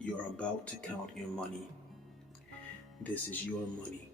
You're about to count your money. This is your money.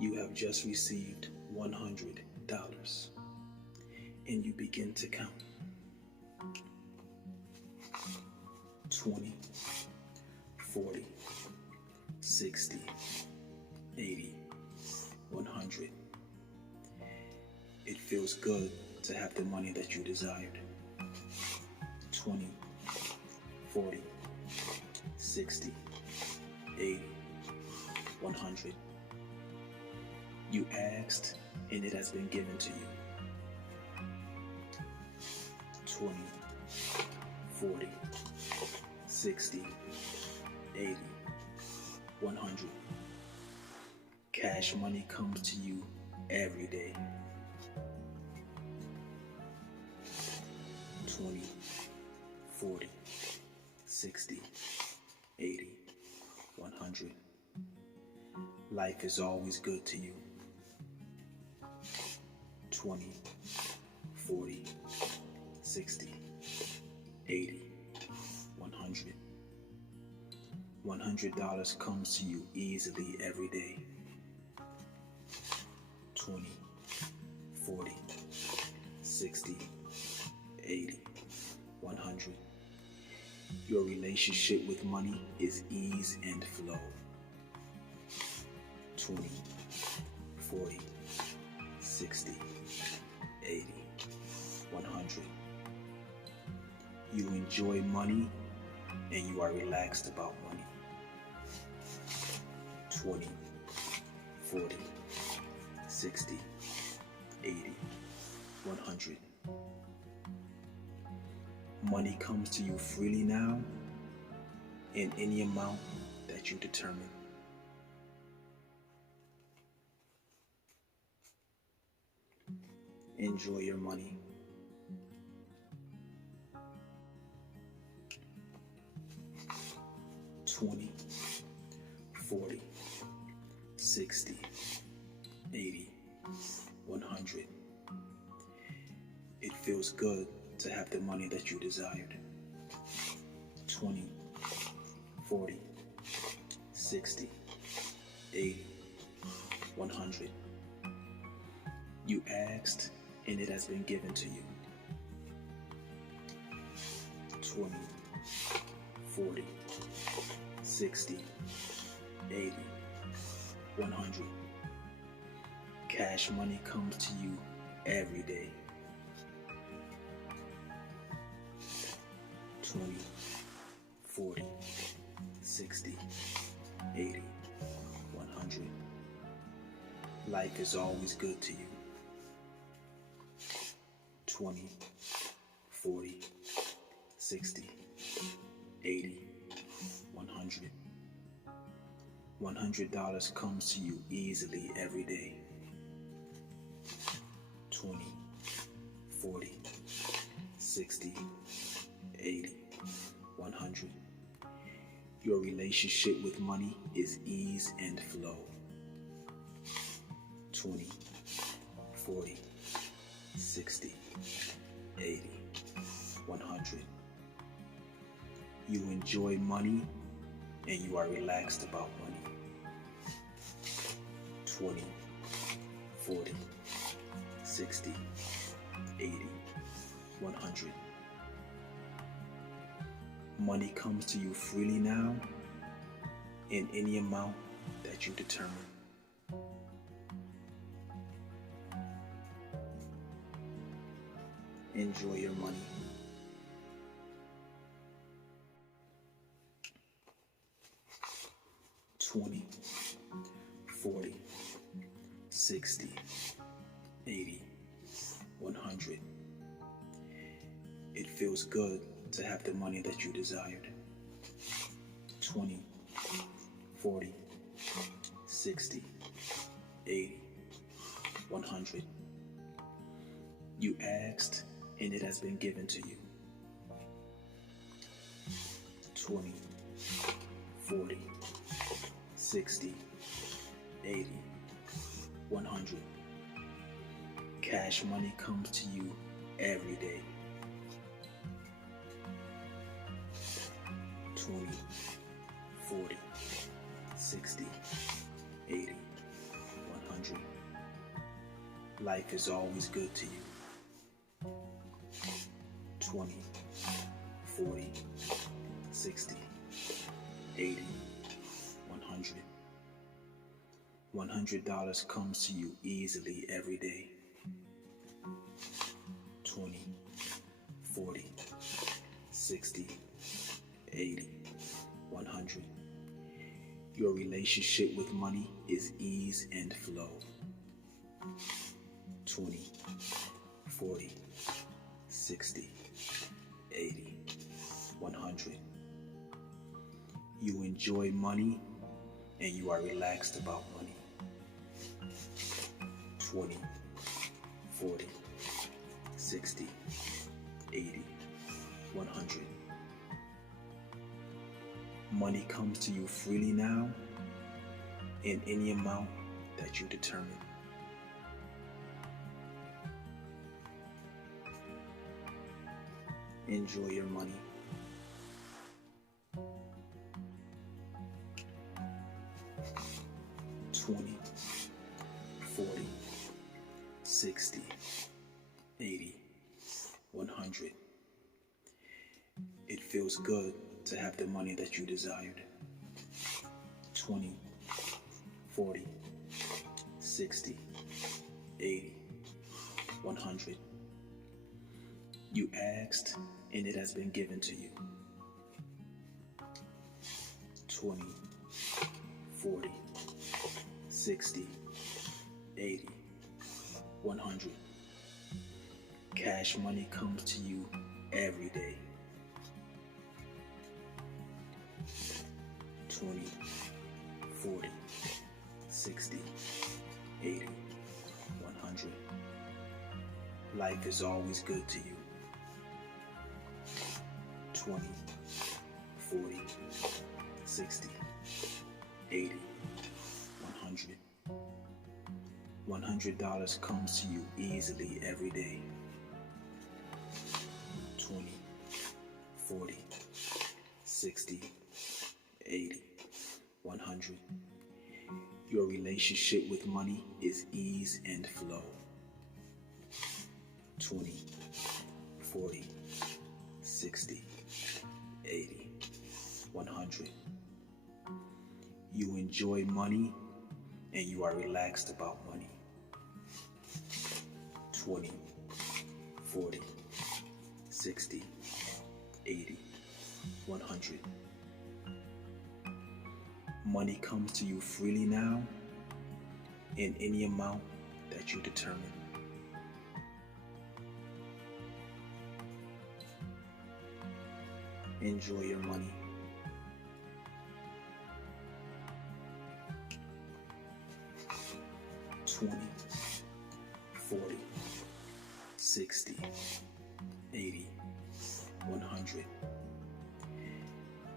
You have just received $100, and you begin to count. 20, 40, 60, 80, 100. It feels good to have the money that you desired. 20, 40, 60, 80, 100. You asked, and it has been given to you. 20, 40, 60, 80, 100. Cash money comes to you every day. 20, 40, 60, 80, 100. Life is always good to you. 20, 40, 60, 80, 100. $100 comes to you easily every day. 20, 40, 60, 80, 100. Your relationship with money is ease and flow. 20, 40, 60, 80, 100. You enjoy money and you are relaxed about money. 20, 40, 60, 80, 100. Money comes to you freely now in any amount that you determine. Enjoy your money. $20, 40, 60, 80, 100. It feels good to have the money that you desired. 20, 40, 60, 80, 100. You asked, and it has been given to you. 20, 40, 60, 80, 100. Cash money comes to you every day. 20, 40, 60, 80, 100. Life is always good to you. 20, 40, 60, 80, 100. $100 comes to you easily every day. 20, 40, 60, 80, 100. Your relationship with money is ease and flow. 20, 40, 60, 80, 100. You enjoy money and you are relaxed about money. 20, 40, 60, 80, 100. Money comes to you freely now in any amount that you determine. Enjoy your money. $20, 40, 60, 80, 100. It feels good to have the money that you desired. 20, 40, 60, 80, 100. You asked, and it has been given to you. 20, 40, 60, 80, 100. Cash money comes to you every day. 60, 80, 100. Life is always good to you. 20, 40, 60, 80, 100. $100 comes to you easily every day. 20, 40, 60, 80, 100. Your relationship with money is ease and flow. 20, 40, 60, 80, 100. You enjoy money and you are relaxed about money. 20, 40, 60, 80, 100. Money comes to you freely now in any amount that you determine. Enjoy your money. $20, $40, $60, $80, $100. It feels good to have the money that you desired. 20, 40, 60, 80, 100. You asked and it has been given to you. 20, 40, 60, 80, 100. Cash money comes to you every day. 20, 40, 60, 80, 100. Life is always good to you. 20, 40, 60, 80, 100. $100 comes to you easily every day. 20, 40, 60, 80, 100. Your relationship with money is ease and flow. 20, 40, 60, 80, 100. You enjoy money and you are relaxed about money. 20, 40, 60, 80, 100. Money comes to you freely now in any amount that you determine. Enjoy your money. $20, 40, 60, 80, 100.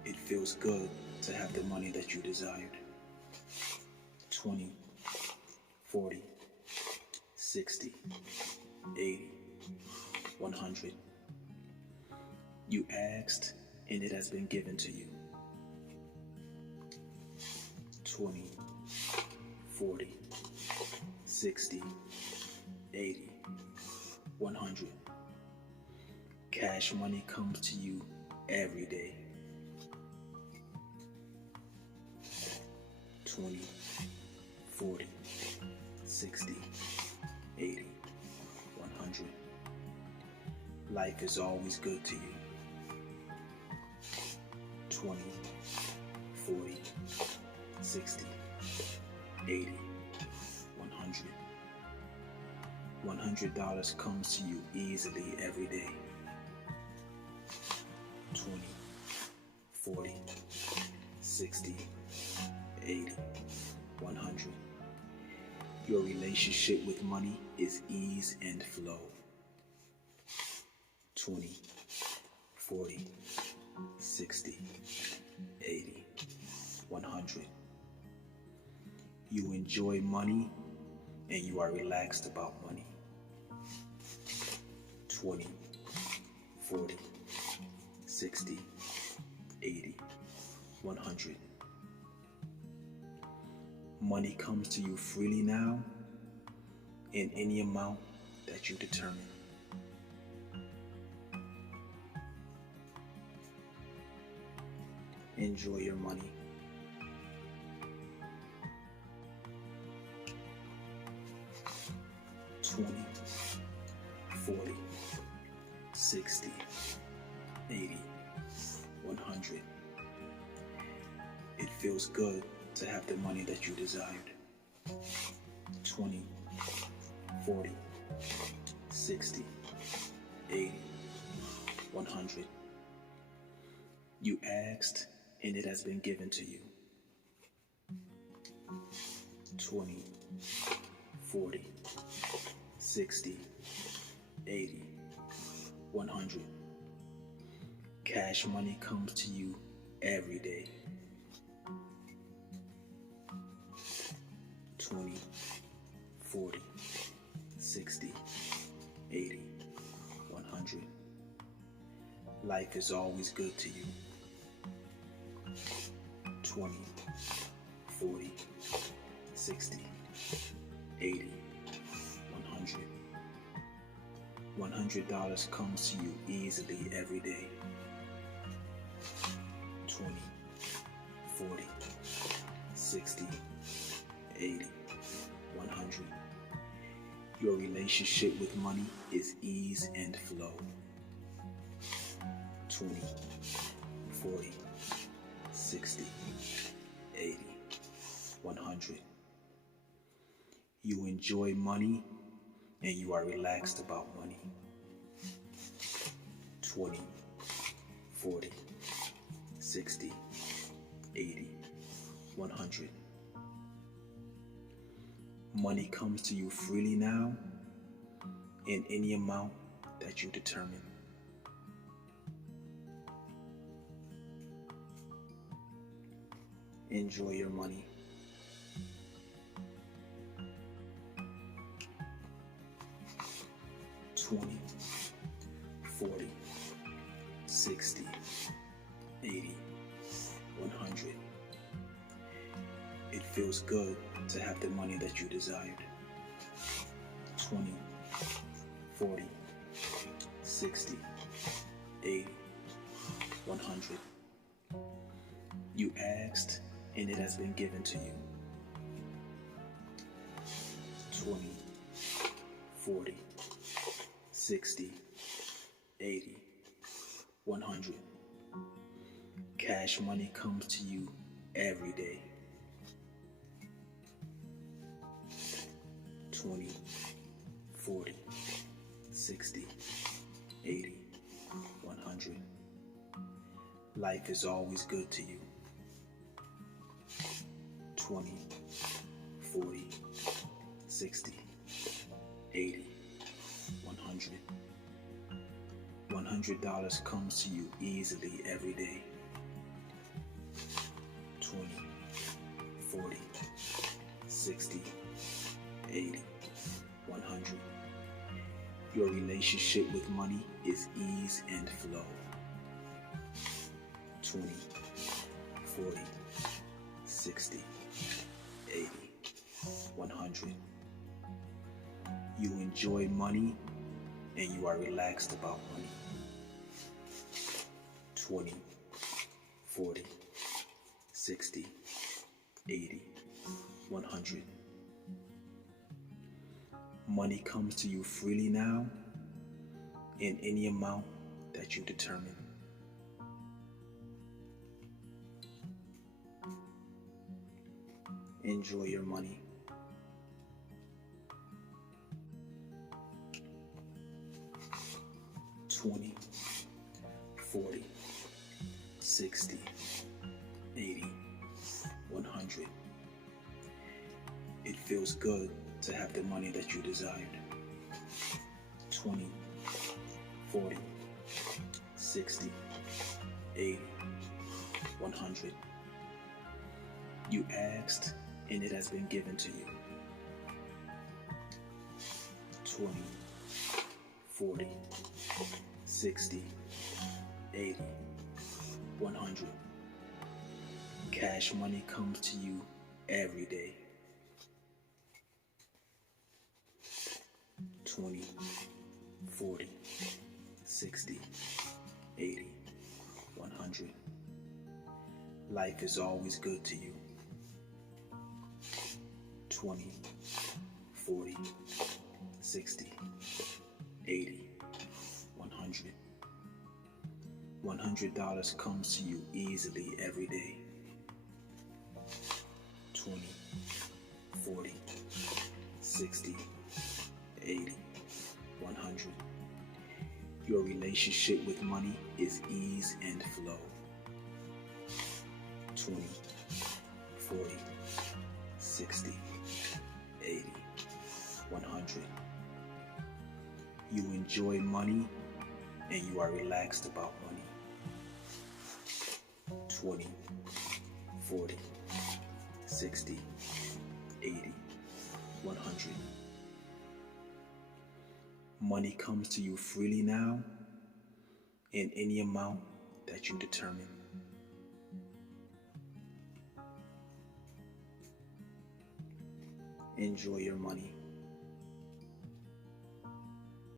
It feels good to have the money that you desired. 20, 40, 60, 80, 100. You asked and it has been given to you. 20, 40, 60, 80, 100. Cash money comes to you every day. 20, 40, 60, 80, 100. Life is always good to you. 20, 40, 60, 80, 100. $100 comes to you easily every day. 20, 40, 60, 80, 100. Your relationship with money is ease and flow. 20, 40, 60, 80, 100. You enjoy money and you are relaxed about money. 20, 40, 60, 80, 100. Money comes to you freely now in any amount that you determine. Enjoy your money. $20, $40, $60, $80, $100. It feels good to have the money that you desired. $20, $40, $60, $80, $100. You asked, and it has been given to you. $20, $40, $60, $80, $100. Cash money comes to you every day. $20, $40, $60, $80, $100. Life is always good to you. $20, $40, $60, $80, $100. $100 comes to you easily every day. $20, $40, $60, $80, $100. Your relationship with money is ease and flow. $20, $40, $60, $80, $100. You enjoy money and you are relaxed about money. $20, $40, $60, $80, $100. Money comes to you freely now in any amount that you determine. Enjoy your money. $20, $40, $60, $80, $100. It feels good to have the money that you desired. $20, $40, $60, $80, $100. You asked, and it has been given to you. $20, $40, $60, $80, $100. Cash money comes to you every day. $20, $40, $60, $80, $100. Life is always good to you. $20, $40, $60, $80, $100. $100 comes to you easily every day. $20, $40, $60, $80, $100. Your relationship with money is ease and flow. $20, $40, $60, $80, $100. You enjoy money and you are relaxed about money. $20, $40, $60, $80, $100. Money comes to you freely now in any amount that you determine. Enjoy your money. $20, $40, $60, $80, $100. It feels good to have the money that you desired. $20, $40, $60, $80, $100. You asked, and it has been given to you. $20, $40, $60, $80, $100. Cash money comes to you every day. 20, 40, 60, 80, 100. Life is always good to you. 20, 40, 60, 80, 100. $100 comes to you easily every day. 20, 40, 60, 80, 100. Your relationship with money is ease and flow. 20, 40, 60, 80, 100. You enjoy money and you are relaxed about money. 20, 40, 60, 80, 100. Money comes to you freely now in any amount that you determine. Enjoy your money.